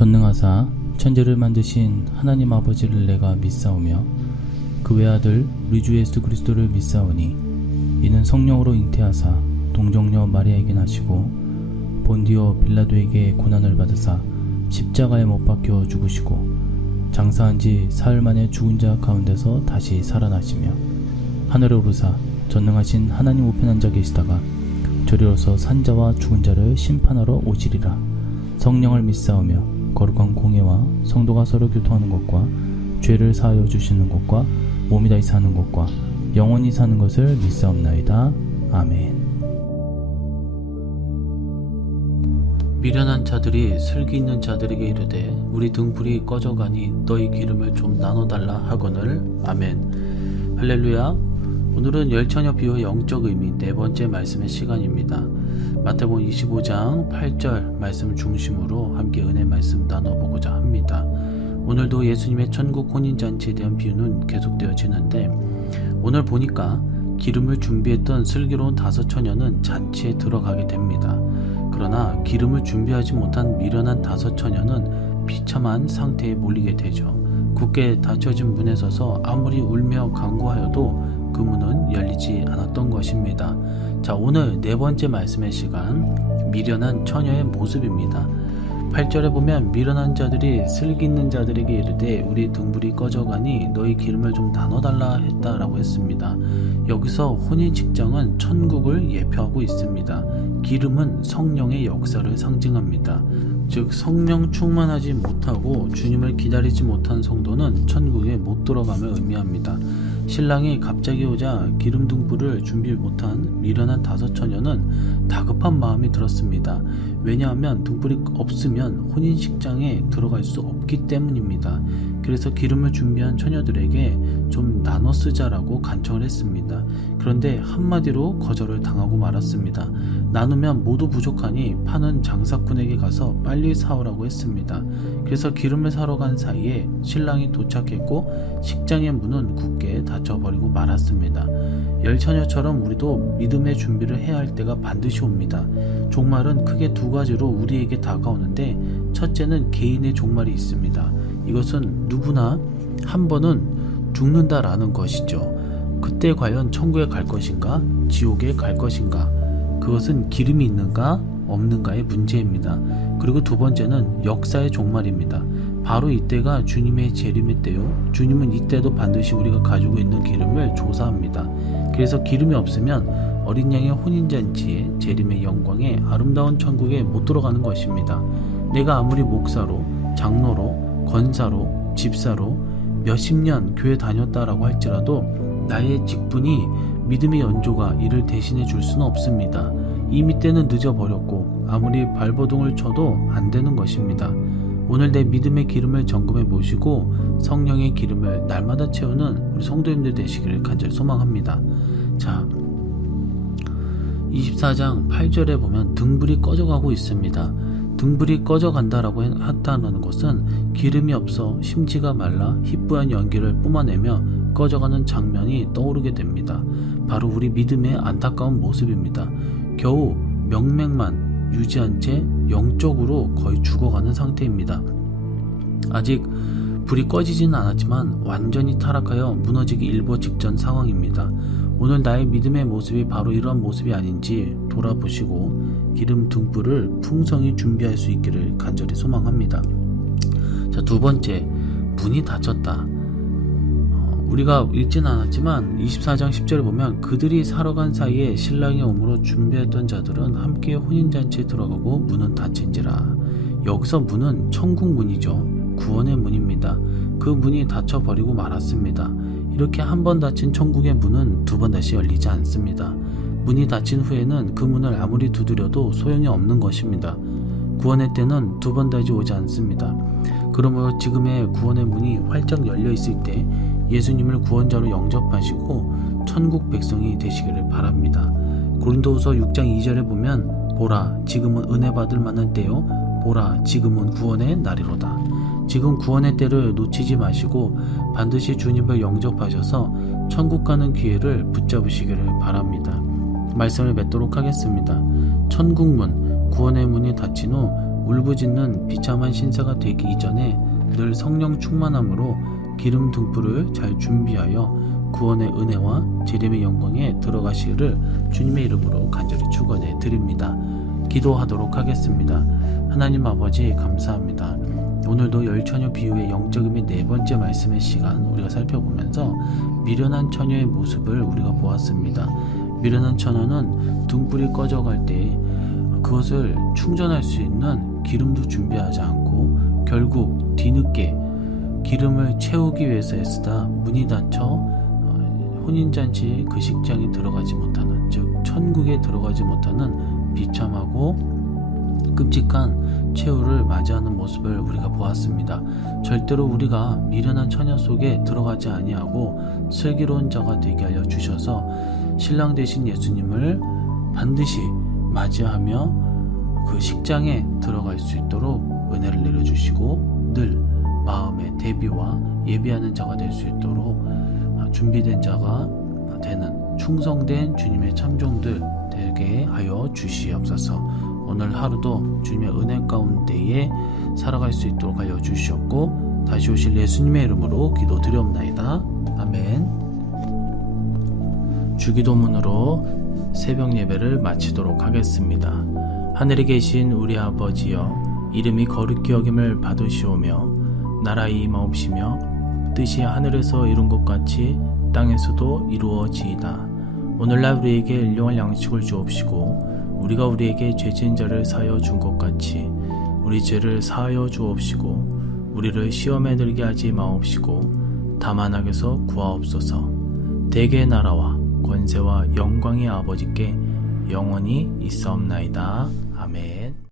전능하사 천지를 만드신 하나님 아버지를 내가 믿사오며 그 외아들 우리 주 예수 그리스도를 믿사오니 이는 성령으로 잉태하사 동정녀 마리아에게 나시고 본디오 빌라도에게 고난을 받으사 십자가에 못 박혀 죽으시고 장사한 지 사흘 만에 죽은 자 가운데서 다시 살아나시며 하늘에 오르사 전능하신 하나님 우편에 앉아 계시다가 저리로서 산자와 죽은 자를 심판하러 오시리라. 성령을 믿사오며 거룩한 공예와 성도가 서로 교통하는 것과 죄를 사하여 주시는 것과 몸이 다시 사는 것과 영원히 사는 것을 믿사옵나이다. 아멘. 미련한 자들이 슬기 있는 자들에게 이르되 우리 등불이 꺼져가니 너희 기름을 좀 나눠달라 하거늘. 아멘. 할렐루야. 오늘은 열처녀 비유의 영적 의미 네 번째 말씀의 시간입니다. 마태복음 25장 8절 말씀 중심으로 함께 은혜 말씀 나눠보고자 합니다. 오늘도 예수님의 천국 혼인잔치에 대한 비유는 계속되어지는데 오늘 보니까 기름을 준비했던 슬기로운 5처녀는 잔치에 들어가게 됩니다. 그러나 기름을 준비하지 못한 미련한 5처녀는 비참한 상태에 몰리게 되죠. 굳게 닫혀진 문에 서서 아무리 울며 간구하여도 그 문은 열리지 않았던 것입니다. 자, 오늘 네 번째 말씀의 시간, 미련한 처녀의 모습입니다. 8절에 보면 미련한 자들이 슬기 있는 자들에게 이르되 우리 등불이 꺼져가니 너희 기름을 좀 나눠달라 했다라고 했습니다. 여기서 혼인 직장은 천국을 예표하고 있습니다. 기름은 성령의 역사를 상징합니다. 즉 성령 충만하지 못하고 주님을 기다리지 못한 성도는 천국에 못 들어감을 의미합니다. 신랑이 갑자기 오자 기름 등불을 준비 못한 미련한 5처녀는 다급한 마음이 들었습니다. 왜냐하면 등불이 없으면 혼인식장에 들어갈 수 없기 때문입니다. 그래서 기름을 준비한 처녀들에게 좀 나눠 쓰자라고 간청을 했습니다. 그런데 한마디로 거절을 당하고 말았습니다. 나누면 모두 부족하니 파는 장사꾼에게 가서 빨리 사오라고 했습니다. 그래서 기름을 사러 간 사이에 신랑이 도착했고 식장의 문은 굳게 닫혀버리고 말았습니다. 열처녀처럼 우리도 믿음의 준비를 해야 할 때가 반드시 옵니다. 종말은 크게 두 가지로 우리에게 다가오는데 첫째는 개인의 종말이 있습니다. 이것은 누구나 한 번은 죽는다라는 것이죠. 그때 과연 천국에 갈 것인가 지옥에 갈 것인가, 그것은 기름이 있는가 없는가의 문제입니다. 그리고 두 번째는 역사의 종말입니다. 바로 이때가 주님의 재림의 때요, 주님은 이때도 반드시 우리가 가지고 있는 기름을 조사합니다. 그래서 기름이 없으면 어린 양의 혼인잔치에 재림의 영광에 아름다운 천국에 못 들어가는 것입니다. 내가 아무리 목사로, 장로로, 권사로, 집사로 몇십 년 교회 다녔다라고 할지라도 나의 직분이 믿음의 연조가 이를 대신해 줄 수는 없습니다. 이미 때는 늦어버렸고 아무리 발버둥을 쳐도 안 되는 것입니다. 오늘 내 믿음의 기름을 점검해 보시고 성령의 기름을 날마다 채우는 우리 성도님들 되시기를 간절히 소망합니다. 자, 24장 8절에 보면 등불이 꺼져가고 있습니다. 등불이 꺼져간다라고 했다는 것은 기름이 없어 심지가 말라 희뿌연 연기를 뿜어내며 꺼져가는 장면이 떠오르게 됩니다. 바로 우리 믿음의 안타까운 모습입니다. 겨우 명맥만 유지한 채 영적으로 거의 죽어가는 상태입니다. 아직 불이 꺼지지는 않았지만 완전히 타락하여 무너지기 일보 직전 상황입니다. 오늘 나의 믿음의 모습이 바로 이런 모습이 아닌지 돌아보시고 기름 등불을 풍성히 준비할 수 있기를 간절히 소망합니다. 자, 두 번째, 문이 닫혔다. 우리가 읽지는 않았지만 24장 10절에 보면 그들이 사러 간 사이에 신랑이 오므로 준비했던 자들은 함께 혼인잔치에 들어가고 문은 닫힌지라. 여기서 문은 천국 문이죠. 구원의 문입니다. 그 문이 닫혀버리고 말았습니다. 이렇게 한 번 닫힌 천국의 문은 두 번 다시 열리지 않습니다. 문이 닫힌 후에는 그 문을 아무리 두드려도 소용이 없는 것입니다. 구원의 때는 두 번 다시 오지 않습니다. 그러므로 지금의 구원의 문이 활짝 열려 있을 때 예수님을 구원자로 영접하시고 천국 백성이 되시기를 바랍니다. 고린도후서 6장 2절에 보면 보라 지금은 은혜 받을 만한 때요 보라 지금은 구원의 날이로다. 지금 구원의 때를 놓치지 마시고 반드시 주님을 영접하셔서 천국 가는 기회를 붙잡으시기를 바랍니다. 말씀을 맺도록 하겠습니다. 천국문, 구원의 문이 닫힌 후 울부짖는 비참한 신세가 되기 이전에 늘 성령 충만함으로 기름 등불을 잘 준비하여 구원의 은혜와 재림의 영광에 들어가시기를 주님의 이름으로 간절히 축원해 드립니다. 기도하도록 하겠습니다. 하나님 아버지 감사합니다. 오늘도 열처녀 비유의 영적임의 네 번째 말씀의 시간 우리가 살펴보면서 미련한 처녀의 모습을 우리가 보았습니다. 미련한 처녀는 등불이 꺼져갈 때 그것을 충전할 수 있는 기름도 준비하지 않고 결국 뒤늦게 기름을 채우기 위해서 애쓰다 문이 닫혀 혼인잔치 그 식장에 들어가지 못하는, 즉 천국에 들어가지 못하는 비참하고 끔찍한 최후를 맞이하는 모습을 우리가 보았습니다. 절대로 우리가 미련한 처녀 속에 들어가지 아니하고 슬기로운 자가 되게 하여 주셔서 신랑 되신 예수님을 반드시 맞이하며 그 식장에 들어갈 수 있도록 은혜를 내려주시고 늘 마음의 대비와 예비하는 자가 될 수 있도록 준비된 자가 되는 충성된 주님의 참종들 되게 하여 주시옵소서. 오늘 하루도 주님의 은혜 가운데에 살아갈 수 있도록 하여 주시옵고 다시 오실 예수님의 이름으로 기도드리옵나이다. 아멘. 주기도문으로 새벽 예배를 마치도록 하겠습니다. 하늘에 계신 우리 아버지여, 이름이 거룩히 여김을 받으시오며 나라의 임하옵시며 뜻이 하늘에서 이룬 것 같이 땅에서도 이루어지이다. 오늘날 우리에게 일용할 양식을 주옵시고 우리가 우리에게 죄 지은 자를 사하여 준 것 같이 우리 죄를 사하여 주옵시고 우리를 시험에 들게 하지 마옵시고 다만 악에서 구하옵소서. 대개의 나라와 권세와 영광의 아버지께 영원히 있사옵나이다. 아멘.